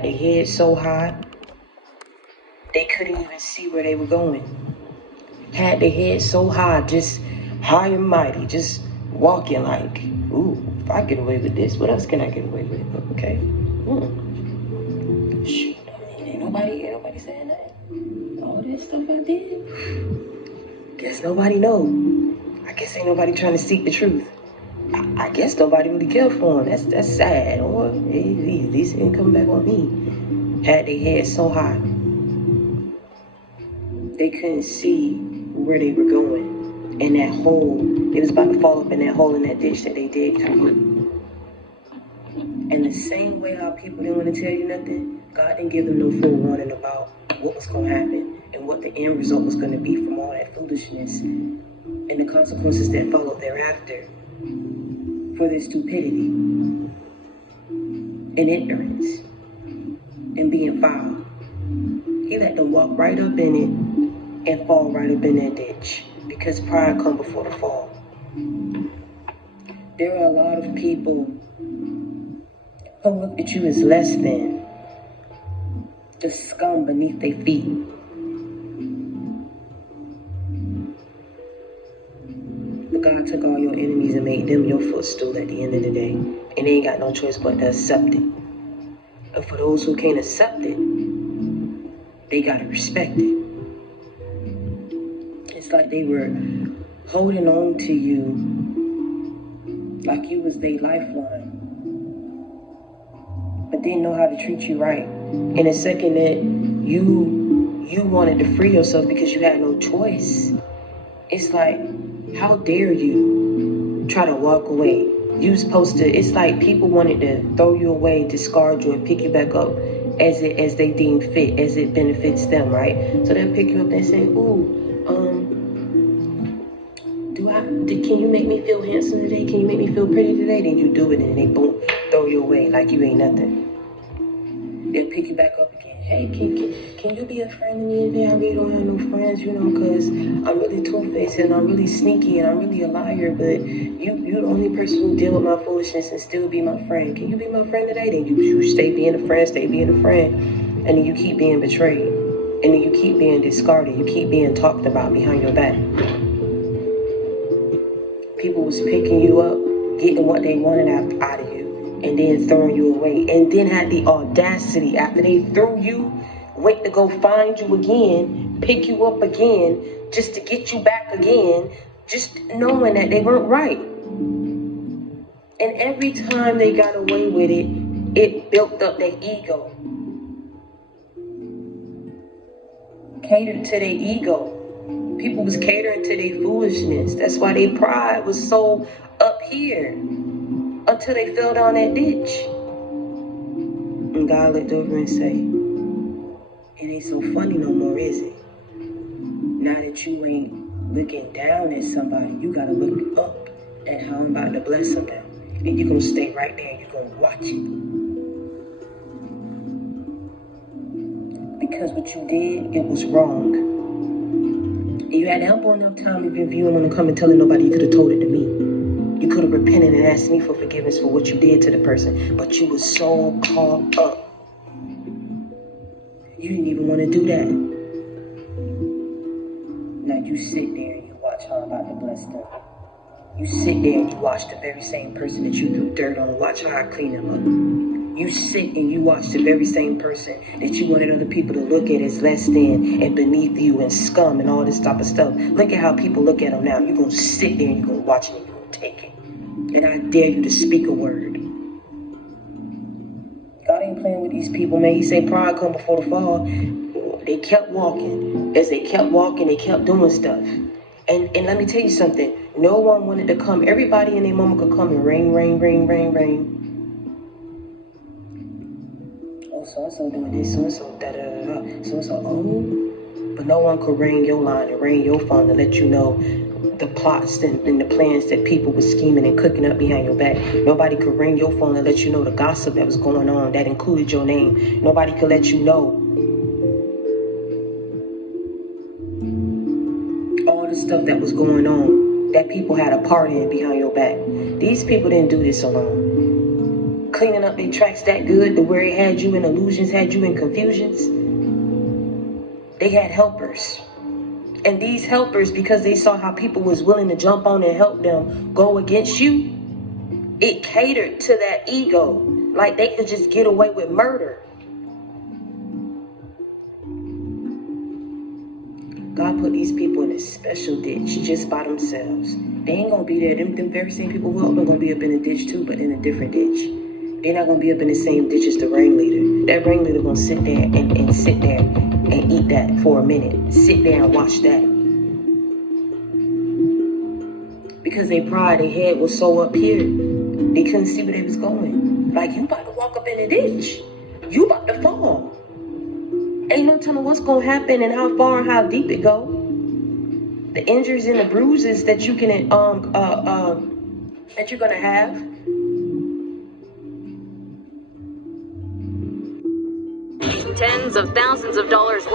had their head so high, they couldn't even see where they were going. Had their head so high, just high and mighty, just walking like, ooh, if I get away with this, what else can I get away with? Okay. Shoot, ain't nobody saying nothing. All this stuff I did, guess nobody know. I guess ain't nobody trying to seek the truth. I guess nobody really cared for him. That's sad. Or at least he didn't come back on me. Had their head so high, they couldn't see where they were going. In that hole, they was about to fall up in that hole in that ditch that they digged through. And the same way how people didn't want to tell you nothing, God didn't give them no full warning about what was going to happen and what the end result was going to be from all that foolishness and the consequences that followed thereafter for their stupidity and ignorance and being foul. He let them walk right up in it and fall right up in that ditch because pride come before the fall. There are a lot of people who look at you as less than, the scum beneath their feet. But God took all your enemies and made them your footstool at the end of the day. And they ain't got no choice but to accept it. And for those who can't accept it, they gotta respect it. It's like they were holding on to you like you was their lifeline, but didn't know how to treat you right. And the second that you wanted to free yourself because you had no choice, it's like, how dare you try to walk away? You supposed to, it's like people wanted to throw you away, discard you, and pick you back up as they deem fit, as it benefits them, right? So they'll pick you up and say, ooh, can you make me feel handsome today? Can you make me feel pretty today? Then you do it and they boom, throw you away like you ain't nothing. They'll pick you back up again. Hey, can you be a friend to me today? I really don't have no friends, because I'm really two-faced and I'm really sneaky and I'm really a liar, but you're the only person who deal with my foolishness and still be my friend. Can you be my friend today? Then you stay being a friend, and then you keep being betrayed. And then you keep being discarded. You keep being talked about behind your back. People was picking you up, getting what they wanted out of you, and then throwing you away. And then had the audacity, after they threw you, wait to go find you again, pick you up again, just to get you back again, just knowing that they weren't right. And every time they got away with it, it built up their ego. Catered to their ego. People was catering to their foolishness. That's why their pride was so up here until they fell down that ditch. And God looked over and say, it ain't so funny no more, is it? Now that you ain't looking down at somebody, you gotta look up at how I'm about to bless them now. And you're gonna stay right there and you're gonna watch it. Because what you did, it was wrong. You had ample enough time if you didn't want to come and tell nobody. You could have told it to me. You could have repented and asked me for forgiveness for what you did to the person. But you were so caught up. You didn't even want to do that. Now you sit there and you watch how I'm about to bless them. You sit there and you watch the very same person that you threw dirt on. Watch how I clean them up. You sit and you watch the very same person that you wanted other people to look at as less than and beneath you and scum and all this type of stuff. Look at how people look at them now. You're going to sit there and you're going to watch it and you're going to take it. And I dare you to speak a word. God ain't playing with these people, man. He said pride come before the fall. They kept walking. As they kept walking, they kept doing stuff. And let me tell you something. No one wanted to come. Everybody in their mama could come and rain. So-and-so doing this, so-and-so, da-da-da-da, so-and-so, oh. But no one could ring your line and ring your phone to let you know the plots and the plans that people were scheming and cooking up behind your back. Nobody could ring your phone and let you know the gossip that was going on that included your name. Nobody could let you know all the stuff that was going on that people had a part in behind your back. These people didn't do this alone. cleaning up their tracks that good to where it had you in illusions, had you in confusions. They had helpers. And these helpers, because they saw how people was willing to jump on and help them go against you, it catered to that ego. Like they could just get away with murder. God put these people in a special ditch just by themselves. They ain't gonna be there. Them very same people who are gonna be up in a ditch too, but in a different ditch. They're not gonna be up in the same ditch as the ringleader. That ringleader gonna sit there and sit there and eat that for a minute. Sit there and watch that. Because their pride, their head was so up here, they couldn't see where they was going. Like, you about to walk up in a ditch. You about to fall. Ain't no telling what's gonna happen and how far and how deep it go. The injuries and the bruises that you can that you're gonna have. Tens of thousands of dollars worth